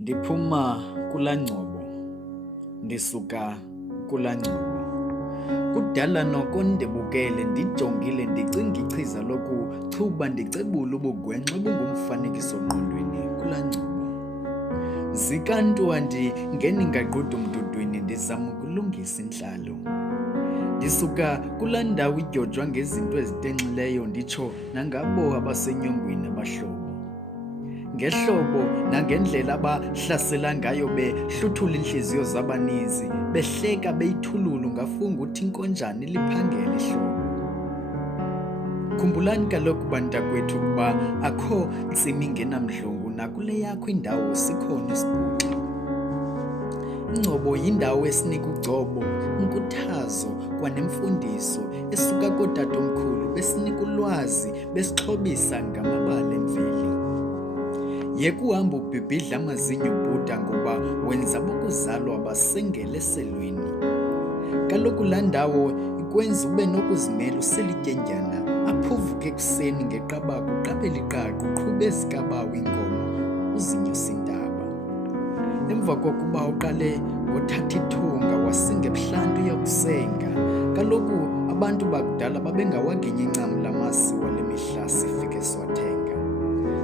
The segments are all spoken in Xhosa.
Ndiphuma kulaNgcobo, ndisuka kulaNgcobo. Kudala noko ndibukele ndijongile ndicinga ichiza lokuchuba ndicebule ubugwenxa obungumfanekiso-ngqondweni kulaNgcobo. Zikantu andingeni ngagqudu mdudwini ndizama ukulungisa intlalo. Ndisuka kulaa ndawo idyojwa ngezinto ezitenxileyo nditsho nangabo abasenyongweni abahlobo. Ngehlobo nangendlela abahlasela ngayo behluthula iintliziyo zabaninzi, behleka beyithulula ungafunga uthi inkonjane liphangele ihlobo. Khumbulani kaloku bantakwethu ukuba akho ntsimi ingenamdlungu, nakule yakho indawo sikhona isibhuxa. INgcobo yindawo esinika ugcobo, inkuthazo kwanemfundiso esuka kootatomkhulu besinika ulwazi besixhobisa ngamabali emveli. Yeka uhamba ubhibhidla amazinyo ubhuda ngoba wenza bokuzalwa basengela eselweni. Kaloku laa ndawo ikwenza ube nokuzimela uselityendyana, apho uvuke ekuseni ngeqabaka uqabela iqaqa uqhube ezikabawo iinkomo uzinyusa intaba. Emva kokuba uqale ngothatha ithunga wasinga ebuhlanti uyokusenga. Kaloku abantu bakudala babengawaginyi incam lamasi wale mihla sifike siwathenga.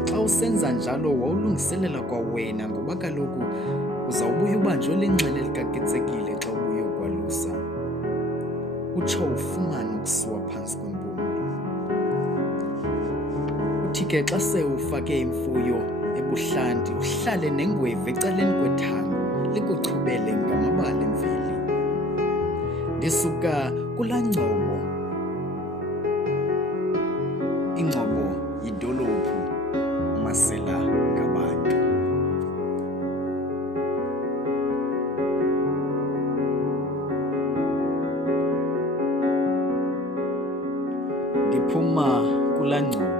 Xa usenza njalo wawulungiselela kwawena ngoba kaloku uzawubuya ubanjwe linxele likakitsekile xa ubuye ukwalusa, utsho ufumane ukusiwa phantsi kwempumlo. Uthi ke xa sewufake imfuyo ebuhlanti uhlale nengwevu ecaleni kwethango likuchubele ngamabali emveli. Ndisuka kulaNgcobo. INgcobo yidolophu masela ngabantu. Ndiphuma kulaNgcobo.